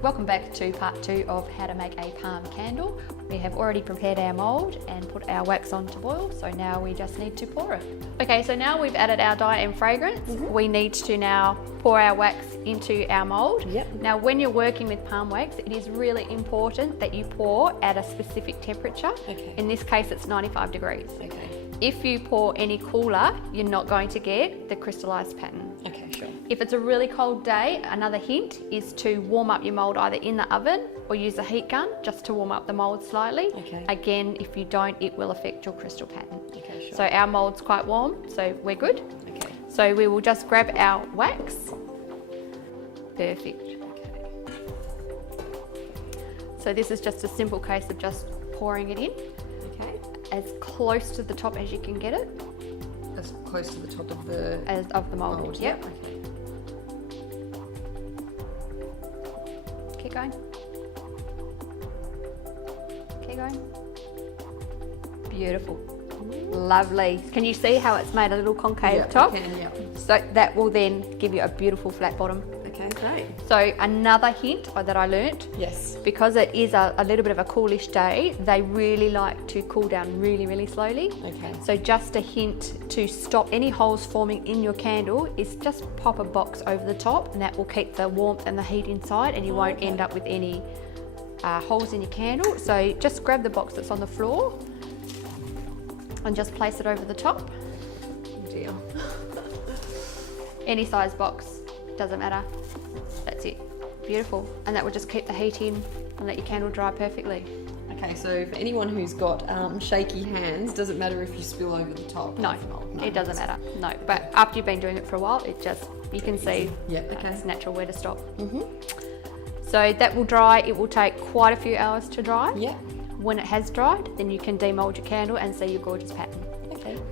Welcome back to part 2 of how to make a palm candle. We have already prepared our mould and put our wax on to boil, so now we just need to pour it. Okay, so now we've added our dye and fragrance. We need to now pour our wax into our mould. Now when you're working with palm wax, it is really important that you pour at a specific temperature. In this case it's 95 degrees. If you pour any cooler, you're not going to get the crystallized pattern. If it's a really cold day, another hint is to warm up your mould either in the oven or use a heat gun just to warm up the mould slightly. Again, if you don't, it will affect your crystal pattern. So our mould's quite warm, so we're good. So we will just grab our wax. Perfect. So this is just a simple case of just pouring it in. As close to the top as you can get it. As close to the top of the mould. Yep. Keep going. Keep going. Beautiful. Lovely. Can you see how it's made a little concave top? I can, So that will then give you a beautiful flat bottom. Okay, great. So another hint that I learnt, because it is a little bit of a coolish day, they really like to cool down really slowly. So just a hint to stop any holes forming in your candle is just pop a box over the top, and that will keep the warmth and the heat inside, and you won't end up with any holes in your candle. So just grab the box that's on the floor and just place it over the top. Oh dear. Any size box, doesn't matter. That's it. Beautiful. And that will just keep the heat in and let your candle dry perfectly. Okay, so for anyone who's got shaky hands, does it matter if you spill over the top? No, it doesn't matter. No, but after you've been doing it for a while, it just, you can see it's natural where to stop. So that will dry. It will take quite a few hours to dry. When it has dried, then you can demold your candle and see your gorgeous pattern.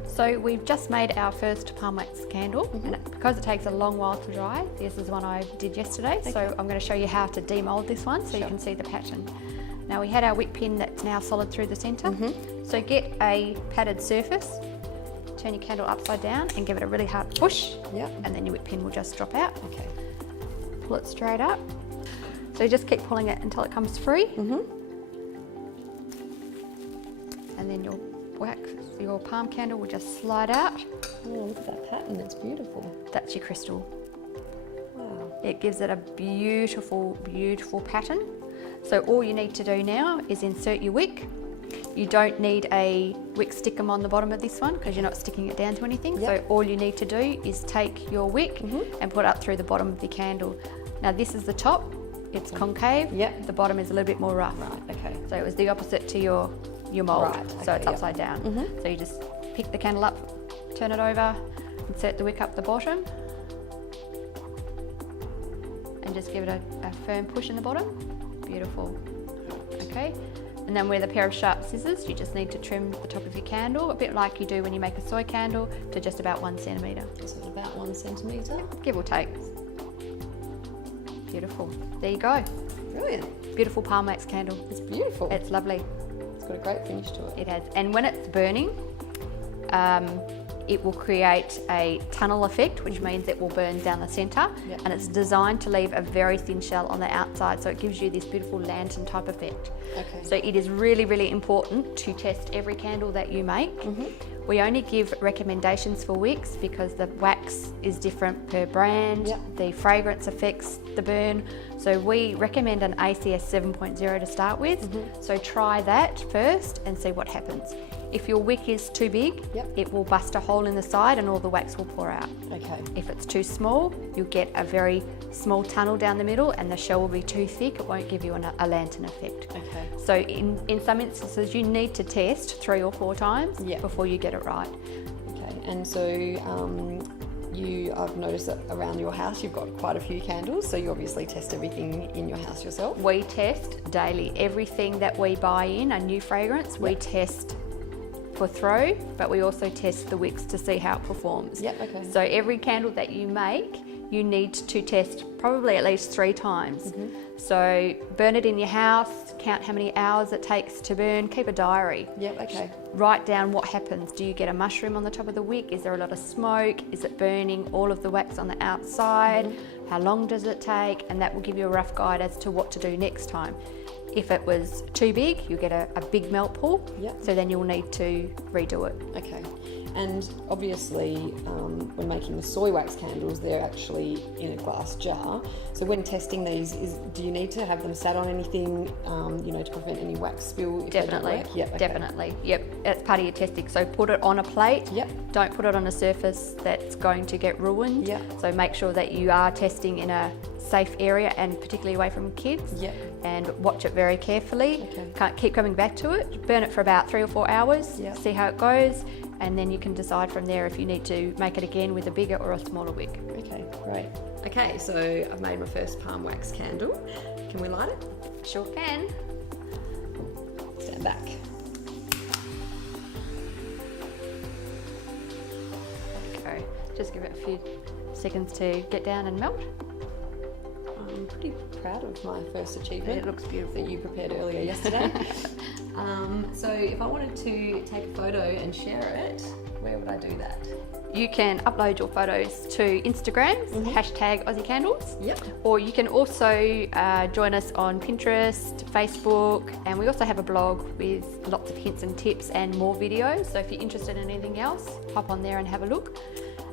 So we've just made our first palm wax candle, and because it takes a long while to dry, this is one I did yesterday, so I'm going to show you how to demold this one so you can see the pattern. Now we had our wick pin that's now solid through the centre, so get a padded surface, turn your candle upside down and give it a really hard push, and then your wick pin will just drop out. Pull it straight up. So you just keep pulling it until it comes free, and then your wax, your palm candle will just slide out. Oh, look at that pattern, it's beautiful. That's your crystal. Wow. It gives it a beautiful pattern. So all you need to do now is insert your wick. You don't need a wick stickum on the bottom of this one because you're not sticking it down to anything. So all you need to do is take your wick and put it up through the bottom of the candle. Now this is the top, it's concave. The bottom is a little bit more rough. So it was the opposite to your mould, so it's upside down. So you just pick the candle up, turn it over, insert the wick up the bottom, and just give it a firm push in the bottom. Beautiful. Okay, and then with a pair of sharp scissors, you just need to trim the top of your candle, a bit like you do when you make a soy candle, to just about 1 centimetre. So about 1 centimetre? Give or take. Beautiful. There you go. Brilliant. Beautiful palm wax candle. It's beautiful. It's lovely. Got a great finish to it. It has, and when it's burning, it will create a tunnel effect, which means it will burn down the centre, and it's designed to leave a very thin shell on the outside, so it gives you this beautiful lantern type effect. So it is really important to test every candle that you make. We only give recommendations for wicks because the wax is different per brand, the fragrance affects the burn, so we recommend an ACS 7.0 to start with. So try that first and see what happens. If your wick is too big, it will bust a hole in the side and all the wax will pour out. If it's too small, you'll get a very small tunnel down the middle and the shell will be too thick, it won't give you a lantern effect. So in some instances you need to test 3 or 4 times before you get it right. And so I've noticed that around your house you've got quite a few candles, so you obviously test everything in your house yourself? We test daily. Everything that we buy in, a new fragrance, we test for throw, but we also test the wicks to see how it performs. So every candle that you make, you need to test probably at least 3 times. So burn it in your house, count how many hours it takes to burn, keep a diary. Yep, okay. Write down what happens. Do you get a mushroom on the top of the wick? Is there a lot of smoke? Is it burning all of the wax on the outside? How long does it take? And that will give you a rough guide as to what to do next time. If it was too big, you'll get a big melt pool. Yep. So then you'll need to redo it. Okay. And obviously, when making the soy wax candles, they're actually in a glass jar. So when testing these, do you need to have them sat on anything, you know, to prevent any wax spill? Definitely. Yep, okay. Definitely. Yep. That's part of your testing. So put it on a plate. Yep. Don't put it on a surface that's going to get ruined. Yep. So make sure that you are testing in a safe area and particularly away from kids. Yep. And watch it very carefully. Okay. Can't keep coming back to it. Burn it for about 3 or 4 hours. Yep. See how it goes. And then you can decide from there if you need to make it again with a bigger or a smaller wick. Okay, great. Okay, so I've made my first palm wax candle. Can we light it? Sure can. Stand back. Okay, just give it a few seconds to get down and melt. I'm pretty proud of my first achievement. It looks beautiful. That you prepared earlier yesterday. So if I wanted to take a photo and share it, where would I do that? You can upload your photos to Instagram, hashtag Aussie Candles. Yep. Or you can also join us on Pinterest, Facebook, and we also have a blog with lots of hints and tips and more videos. So if you're interested in anything else, hop on there and have a look.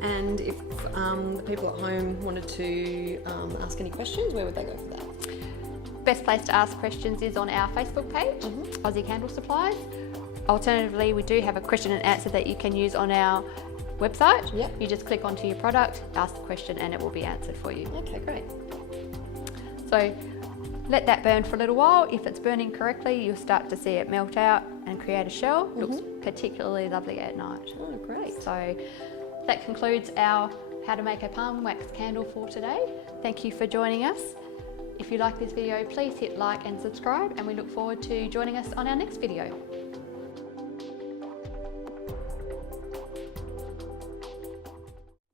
And if the people at home wanted to ask any questions, where would they go for that? Best place to ask questions is on our Facebook page, Aussie Candle Supplies. Alternatively, we do have a question and answer that you can use on our website. Yep. You just click onto your product, ask the question, and it will be answered for you. Okay, great. So let that burn for a little while. If it's burning correctly, you'll start to see it melt out and create a shell. Looks particularly lovely at night. Oh, great. So that concludes our how to make a palm wax candle for today. Thank you for joining us. If you like this video, please hit like and subscribe, and we look forward to joining us on our next video.